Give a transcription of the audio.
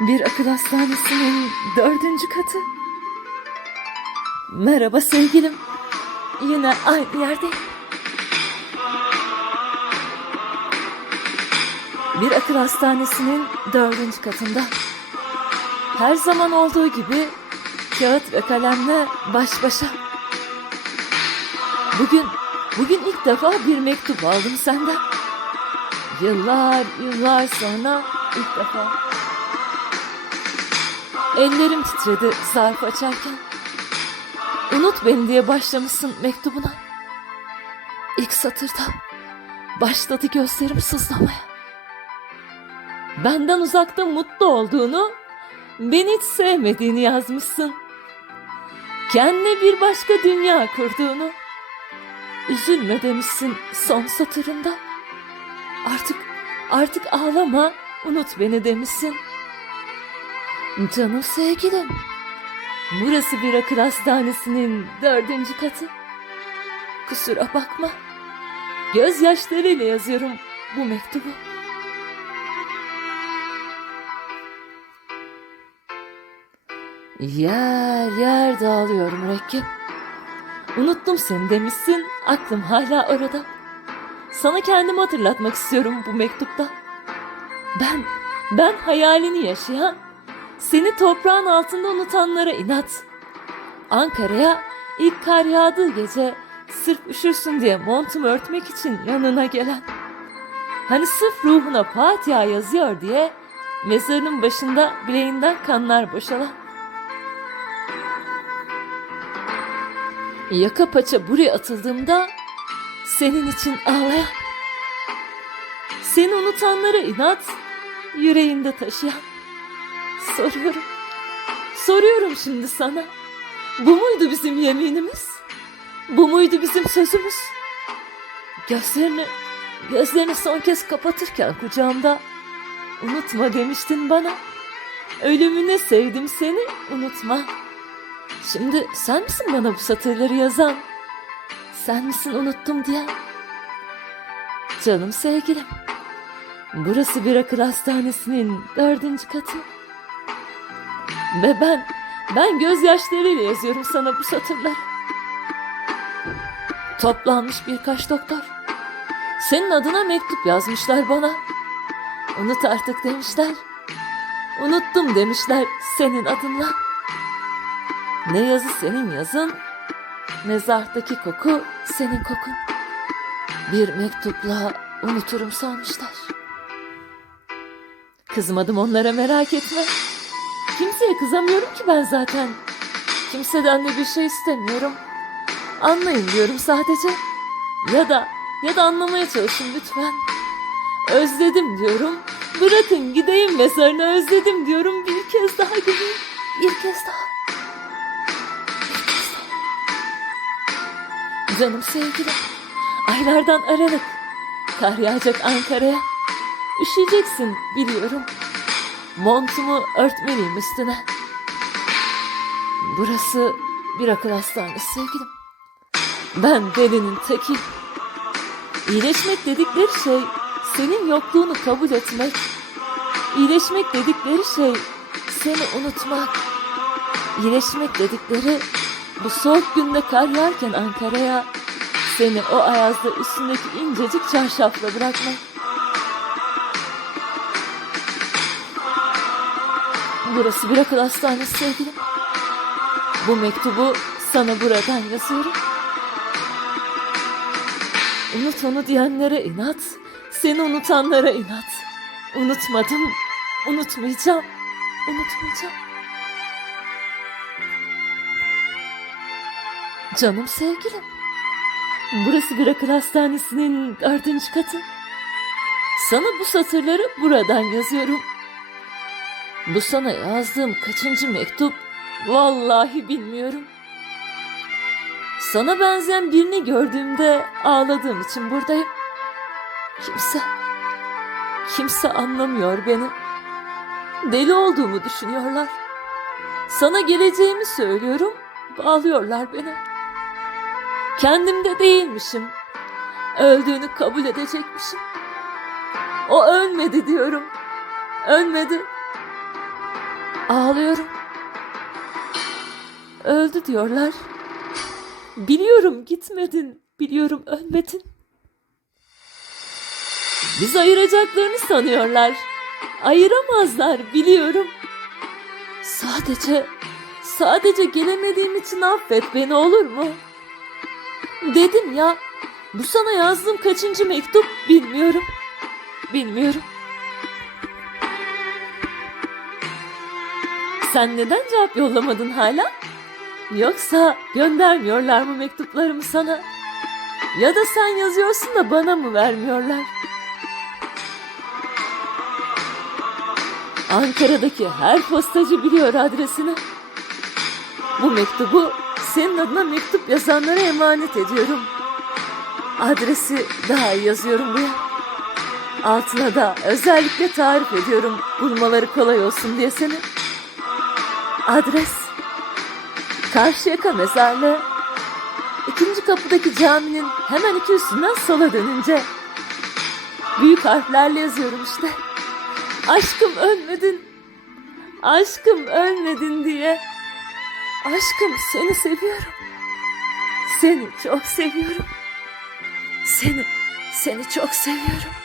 Bir akıl hastanesinin dördüncü katı. Merhaba sevgilim. Yine aynı yerdeyim. Bir akıl hastanesinin dördüncü katında. Her zaman olduğu gibi kağıt ve kalemle baş başa. Bugün, bugün ilk defa bir mektup aldım senden. Yıllar, yıllar sonra ilk defa. Ellerim titredi zarf açarken. Unut beni diye başlamışsın mektubuna. İlk satırda başladı gözlerim sızlamaya. Benden uzakta mutlu olduğunu, beni hiç sevmediğini yazmışsın. Kendine bir başka dünya kurduğunu. Üzülme demişsin son satırında. Artık, artık ağlama, unut beni demişsin. Canım sevgilim. Burası bir akıl hastanesinin dördüncü katı. Kusura bakma. Gözyaşlarıyla yazıyorum bu mektubu. Yer yer dağılıyor mürekkep. Unuttum seni demişsin, aklım hala orada. Sana kendimi hatırlatmak istiyorum bu mektupta. Ben, ben hayalini yaşayan, seni toprağın altında unutanlara inat. Ankara'ya ilk kar yağdığı gece sırf üşürsün diye montumu örtmek için yanına gelen. Hani sırf ruhuna Fatiha yazıyor diye mezarının başında bileğinden kanlar boşalan. Yaka paça buraya atıldığımda senin için ağlayan. Seni unutanlara inat, yüreğinde taşıyan. Soruyorum, soruyorum şimdi sana. Bu muydu bizim yeminimiz? Bu muydu bizim sözümüz? Gözlerini, gözlerini son kez kapatırken kucağımda unutma demiştin bana. Ölümüne sevdim seni, unutma. Şimdi sen misin bana bu satırları yazan? Sen misin unuttum diyen? Canım sevgilim. Burası bir akıl hastanesinin dördüncü katı. Ve ben, ben gözyaşlarıyla yazıyorum sana bu satırları. Toplanmış birkaç doktor. Senin adına mektup yazmışlar bana. Unut artık demişler. Unuttum demişler senin adınla. Ne yazı senin yazın, ne zarftaki koku senin kokun. Bir mektupla unuturum sanmışlar. Kızmadım onlara merak etme. Kimseye kızamıyorum ki ben zaten. Kimseden de bir şey istemiyorum. Anlayın diyorum sadece. Ya da ya da anlamaya çalışın lütfen. Özledim diyorum. Bırakın gideyim mezarına özledim diyorum. Bir kez daha geleyim. Bir kez daha. Canım sevgilim. Aylardan aralık. Kar yağacak Ankara'ya. Üşüyeceksin biliyorum. Montumu örtmeliyim üstüne. Burası bir akıl hastanesi sevgilim. Ben delinin tekiyim. İyileşmek dedikleri şey senin yokluğunu kabul etmek. İyileşmek dedikleri şey seni unutmak. İyileşmek dedikleri bu soğuk günde kar yağarken Ankara'ya seni o ayazda üstündeki incecik çarşafla bırakmak. Burası bir akıl hastanesi sevgilim. Bu mektubu sana buradan yazıyorum. Unut onu diyenlere inat, seni unutanlara inat. Unutmadım, unutmayacağım, unutmayacağım. Canım sevgilim. Burası bir akıl hastanesinin dördüncü katı. Sana bu satırları buradan yazıyorum. Bu sana yazdığım kaçıncı mektup vallahi bilmiyorum. Sana benzeyen birini gördüğümde ağladığım için buradayım. Kimse, kimse anlamıyor beni. Deli olduğumu düşünüyorlar. Sana geleceğimi söylüyorum, bağlıyorlar beni. Kendimde değilmişim. Öldüğünü kabul edecekmişim. O ölmedi diyorum. Ölmedi. Ağlıyorum. Öldü diyorlar. Biliyorum gitmedin. Biliyorum ölmedin. Bizi ayıracaklarını sanıyorlar. Ayıramazlar biliyorum. Sadece, sadece gelemediğim için affet beni olur mu? Dedim ya, bu sana yazdığım kaçıncı mektup bilmiyorum. Bilmiyorum. Sen neden cevap yollamadın hala? Yoksa göndermiyorlar mı mektuplarımı sana? Ya da sen yazıyorsun da bana mı vermiyorlar? Ankara'daki her postacı biliyor adresini. Bu mektubu senin adına mektup yazanlara emanet ediyorum. Adresi daha iyi yazıyorum buraya. Altına da özellikle tarif ediyorum bulmaları kolay olsun diye seni. Adres Karşıyaka mezarlığı. İkinci kapıdaki caminin hemen iki üstünden sola dönünce. Büyük harflerle yazıyorum işte. Aşkım ölmedin. Aşkım ölmedin diye. Aşkım seni seviyorum. Seni çok seviyorum. Seni, seni çok seviyorum.